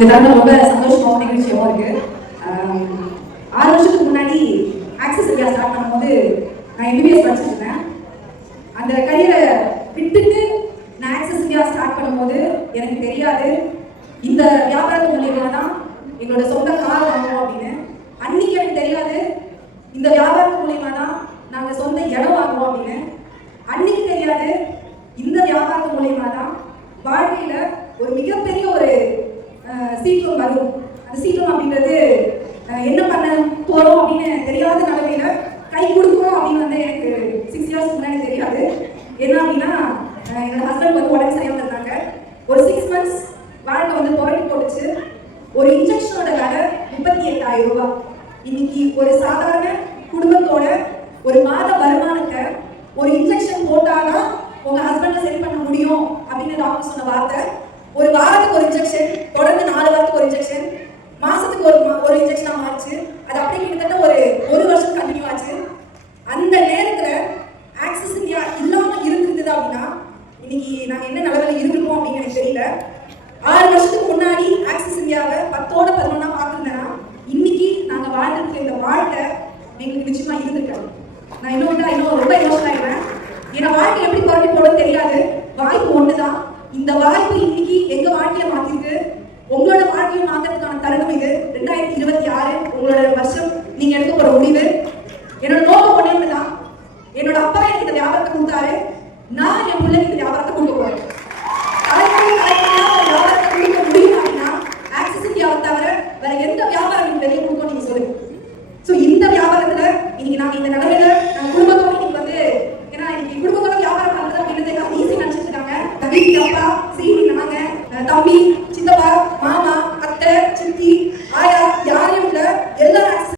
இதனால ரொம்ப சந்தோஷமான நிகழ்ச்சியாகவும் இருக்கு. 6 வருஷத்துக்கு முன்னாடி ஆக்சஸ் இந்தியா ஸ்டார்ட் பண்ணும்போது நான் MBBS படிச்சுட்டு இருந்தேன். அந்த கரியரை விட்டுட்டு நான் ஆக்சஸ் இந்தியா ஸ்டார்ட் பண்ணும்போது எனக்கு தெரியாது இந்த வியாபாரத்து மூலியமா தான் எங்களோட சொந்த கார் வாங்குவோம் அப்படின்னு. அன்னைக்கு எனக்கு தெரியாது இந்த வியாபாரத்து மூலியமா தான் நாங்கள் சொந்த இடம் வாங்குவோம் அப்படின்னு. அன்னைக்கு தெரியாது இந்த வியாபாரத்து மூலியமா தான் வாழ்க்கையில ஒரு மிகப்பெரிய ஒரு சீக்கிரம் வரும். அந்த சீக்கிரம் அப்படின்றது என்ன பண்ண போறோம் அப்படின்னு தெரியாத நிலைமையில கை கொடுக்கும் அப்படின்னு வந்து எனக்கு 6 இயர்ஸ் முன்னாடி தெரியாது. என்ன அப்படின்னா என்னோட ஹஸ்பண்ட் வந்து உடம்பு சரியாம இருந்தாங்க. ஒரு 6 months வாழ்க்கை வந்து புரட்டி போட்டுச்சு. ஒரு இன்ஜெக்ஷனோட விலை 38,000 ரூபாய். இன்னைக்கு ஒரு சாதாரண குடும்பத்தோட ஒரு மாத வருமானத்தை ஒரு இன்ஜெக்ஷன் போட்டாதான் உங்க ஹஸ்பண்டை சரி பண்ண முடியும் அப்படின்னு டாக்டர் சொன்ன வார்த்தை. ஒரு வாரத்துக்கு ஒரு இன்ஜெக்ஷன், தொடர்ந்து 4 வாரத்துக்கு ஒரு இன்ஜெக்ஷன், மாசத்துக்கு ஒரு இன்ஜெக்ஷனா மாறிச்சு. அது அப்படியே கிட்டத்தட்ட ஒரு வருஷம் கண்டினியூ ஆச்சு. அந்த நேரத்துல ஆக்சஸ் இந்தியா இல்லாம இருந்திருந்தது அப்படின்னா இன்னைக்கு நாங்க என்ன நிலைமையில இருந்திருப்போம் அப்படின்னு எனக்கு தெரியல. 6 வருஷத்துக்கு முன்னாடி ஆக்சஸ் இந்தியாவை 10ஓட 11 பார்த்துருந்தேன்னா இன்னைக்கு நாங்க வாழ்ந்துட்டு இந்த வாழ்க்கை எங்களுக்கு நிச்சயமா இருந்திருக்காது. நான் இன்னும் ரொம்ப எமோஷனல் ஆயிடுவேன். என் வாழ்க்கை எப்படி புரட்டி போடும் தெரியாது. வாய்ப்பு ஒண்ணுதான். இந்த வாய்ப்பு இன்னைக்கு எங்க வாழ்க்கையை மாத்திருக்கு. உங்களோட வாழ்க்கையை மாத்துறதுக்கான தருணம் இது. 2026 உங்களோட வருஷம். நீங்க எடுக்க போற முடிவு. என்னோட நோக்கம் ஒண்ணே தான். என்னோட அப்பா எனக்கு இந்த வியாபாரத்தை கொடுத்தாரு. நான் என் பிள்ளைக்கு இந்த வியாபாரத்தை கொடுக்க போறேன். வியாபாரத்தை கொடுக்க முடியும் அப்படின்னா ஆக்சஸ் இந்தியாவை தவிர வேற எந்த வியாபாரம் நீங்க வெளியே கொடுக்கும் நீங்க சொல்லுங்க. சோ இந்த வியாபாரத்துல இன்னைக்கு நாங்க இந்த நிலைமையில நாங்க குடும்பத்தோட இன்னைக்கு வந்து ஏன்னா இன்னைக்கு குடும்பத்தோட வியாபாரம் பண்றது அப்படின்றது ஈஸி நினைச்சிட்டு இருக்காங்க. வீட்டு அப்பா சீனி நாங்க தம்பி சித்தப்பா